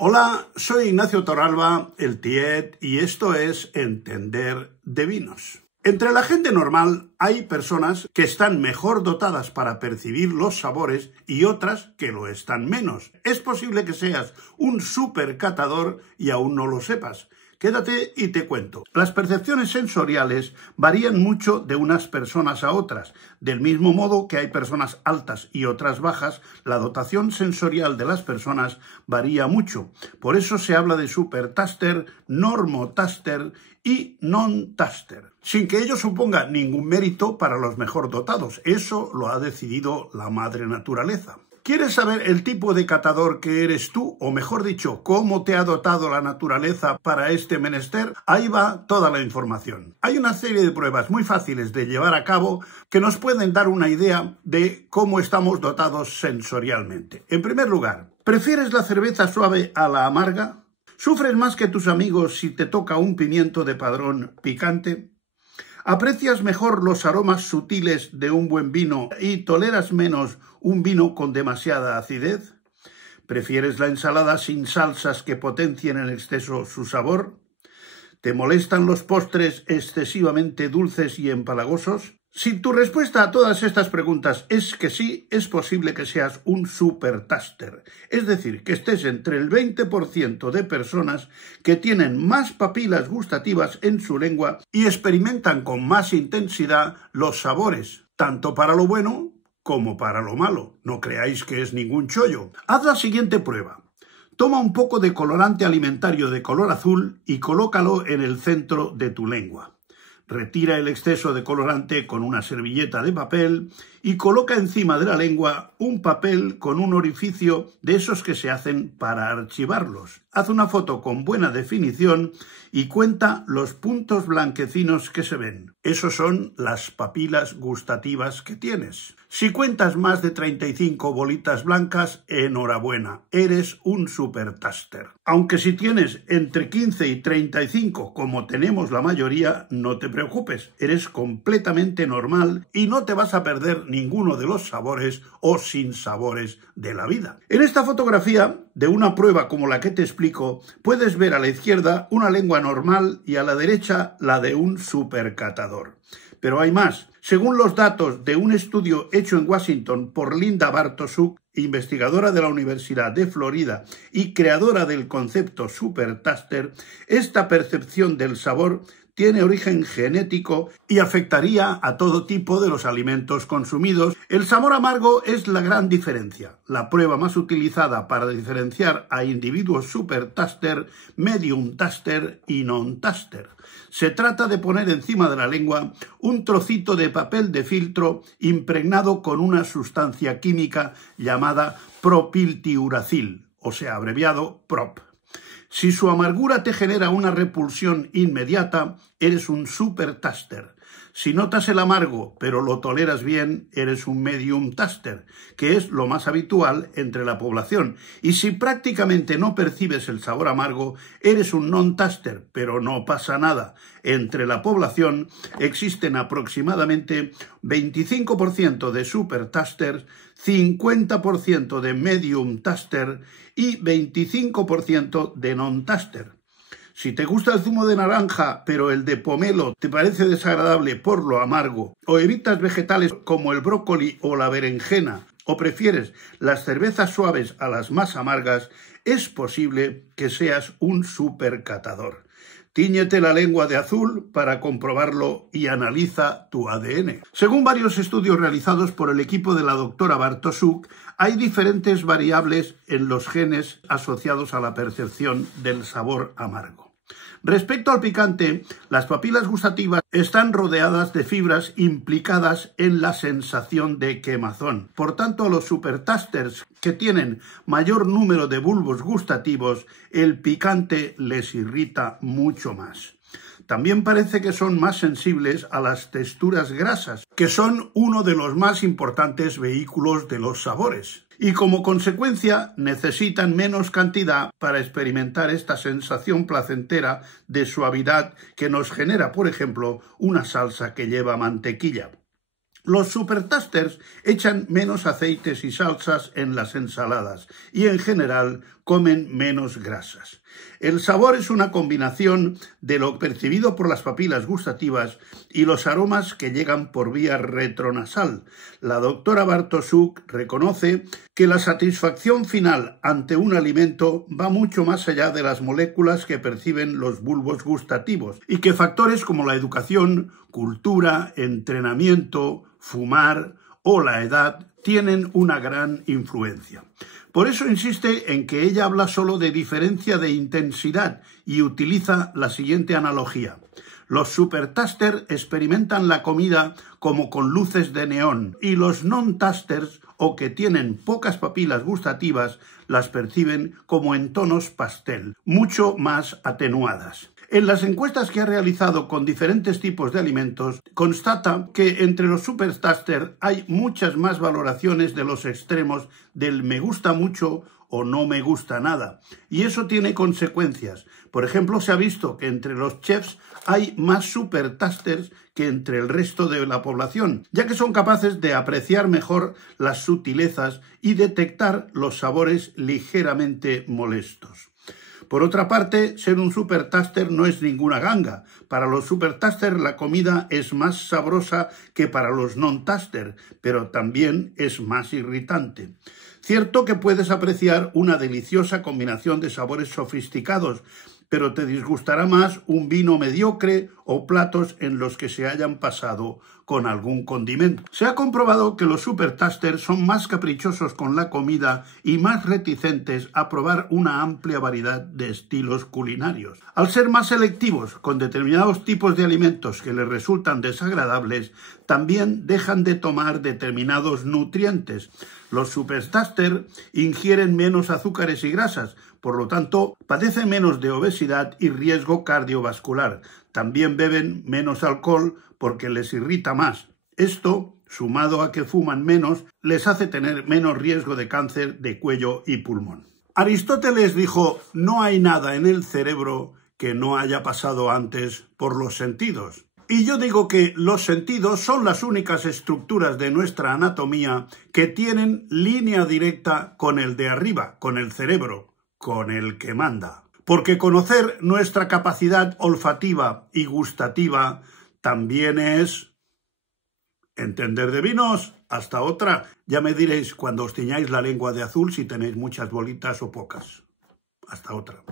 Hola, soy Ignacio Torralba, el Tiet, y esto es Entender de Vinos. Entre la gente normal hay personas que están mejor dotadas para percibir los sabores y otras que lo están menos. Es posible que seas un súper catador y aún no lo sepas. Quédate y te cuento. Las percepciones sensoriales varían mucho de unas personas a otras. Del mismo modo que hay personas altas y otras bajas, la dotación sensorial de las personas varía mucho. Por eso se habla de supertaster, normotaster y non-taster, sin que ello suponga ningún mérito para los mejor dotados. Eso lo ha decidido la madre naturaleza. ¿Quieres saber el tipo de catador que eres tú? O mejor dicho, ¿cómo te ha dotado la naturaleza para este menester? Ahí va toda la información. Hay una serie de pruebas muy fáciles de llevar a cabo que nos pueden dar una idea de cómo estamos dotados sensorialmente. En primer lugar, ¿prefieres la cerveza suave a la amarga? ¿Sufres más que tus amigos si te toca un pimiento de Padrón picante? ¿Aprecias mejor los aromas sutiles de un buen vino y toleras menos un vino con demasiada acidez? ¿Prefieres la ensalada sin salsas que potencien en exceso su sabor? ¿Te molestan los postres excesivamente dulces y empalagosos? Si tu respuesta a todas estas preguntas es que sí, es posible que seas un supertaster, es decir, que estés entre el 20% de personas que tienen más papilas gustativas en su lengua y experimentan con más intensidad los sabores, tanto para lo bueno como para lo malo. No creáis que es ningún chollo. Haz la siguiente prueba. Toma un poco de colorante alimentario de color azul y colócalo en el centro de tu lengua. Retira el exceso de colorante con una servilleta de papel y coloca encima de la lengua un papel con un orificio de esos que se hacen para archivarlos. Haz una foto con buena definición y cuenta los puntos blanquecinos que se ven. Esos son las papilas gustativas que tienes. Si cuentas más de 35 bolitas blancas, enhorabuena, eres un supertaster. Aunque si tienes entre 15 y 35, como tenemos la mayoría, no te preocupes, eres completamente normal y no te vas a perder ninguno de los sabores o sinsabores de la vida. En esta fotografía de una prueba como la que te explico, puedes ver a la izquierda una lengua normal y a la derecha la de un supercatador. Pero hay más. Según los datos de un estudio hecho en Washington por Linda Bartoszuk, investigadora de la Universidad de Florida y creadora del concepto supertaster, esta percepción del sabor tiene origen genético y afectaría a todo tipo de los alimentos consumidos. El sabor amargo es la gran diferencia, la prueba más utilizada para diferenciar a individuos supertaster, medium taster y non-taster. Se trata de poner encima de la lengua un trocito de papel de filtro impregnado con una sustancia química llamada propiltiuracil, o sea, abreviado PROP. Si su amargura te genera una repulsión inmediata, eres un supertaster. Si notas el amargo, pero lo toleras bien, eres un medium taster, que es lo más habitual entre la población. Y si prácticamente no percibes el sabor amargo, eres un non-taster, pero no pasa nada. Entre la población existen aproximadamente 25% de supertasters, 50% de medium taster y 25% de non-taster. Si te gusta el zumo de naranja, pero el de pomelo te parece desagradable por lo amargo, o evitas vegetales como el brócoli o la berenjena, o prefieres las cervezas suaves a las más amargas, es posible que seas un supercatador. Tíñete la lengua de azul para comprobarlo y analiza tu ADN. Según varios estudios realizados por el equipo de la doctora Bartoszuk, hay diferentes variables en los genes asociados a la percepción del sabor amargo. Respecto al picante, las papilas gustativas están rodeadas de fibras implicadas en la sensación de quemazón. Por tanto, a los supertasters que tienen mayor número de bulbos gustativos, el picante les irrita mucho más. También parece que son más sensibles a las texturas grasas, que son uno de los más importantes vehículos de los sabores. Y como consecuencia necesitan menos cantidad para experimentar esta sensación placentera de suavidad que nos genera, por ejemplo, una salsa que lleva mantequilla. Los supertasters echan menos aceites y salsas en las ensaladas y en general comen menos grasas. El sabor es una combinación de lo percibido por las papilas gustativas y los aromas que llegan por vía retronasal. La doctora Bartosuk reconoce que la satisfacción final ante un alimento va mucho más allá de las moléculas que perciben los bulbos gustativos y que factores como la educación, cultura, entrenamiento, fumar o la edad tienen una gran influencia. Por eso insiste en que ella habla solo de diferencia de intensidad y utiliza la siguiente analogía. Los supertaster experimentan la comida como con luces de neón y los non-tasters, o que tienen pocas papilas gustativas, las perciben como en tonos pastel, mucho más atenuadas. En las encuestas que ha realizado con diferentes tipos de alimentos, constata que entre los supertaster hay muchas más valoraciones de los extremos del me gusta mucho o no me gusta nada. Y eso tiene consecuencias. Por ejemplo, se ha visto que entre los chefs hay más supertasters que entre el resto de la población, ya que son capaces de apreciar mejor las sutilezas y detectar los sabores ligeramente molestos. Por otra parte, ser un supertaster no es ninguna ganga. Para los supertaster la comida es más sabrosa que para los non-taster, pero también es más irritante. Cierto que puedes apreciar una deliciosa combinación de sabores sofisticados, pero te disgustará más un vino mediocre o platos en los que se hayan pasado con algún condimento. Se ha comprobado que los supertasters son más caprichosos con la comida y más reticentes a probar una amplia variedad de estilos culinarios. Al ser más selectivos con determinados tipos de alimentos que les resultan desagradables, también dejan de tomar determinados nutrientes. Los supertasters ingieren menos azúcares y grasas, por lo tanto, padecen menos de obesidad y riesgo cardiovascular. También beben menos alcohol porque les irrita más. Esto, sumado a que fuman menos, les hace tener menos riesgo de cáncer de cuello y pulmón. Aristóteles dijo: no hay nada en el cerebro que no haya pasado antes por los sentidos. Y yo digo que los sentidos son las únicas estructuras de nuestra anatomía que tienen línea directa con el de arriba, con el cerebro, con el que manda. Porque conocer nuestra capacidad olfativa y gustativa también es entender de vinos. Hasta otra. Ya me diréis cuando os tiñáis la lengua de azul si tenéis muchas bolitas o pocas. Hasta otra.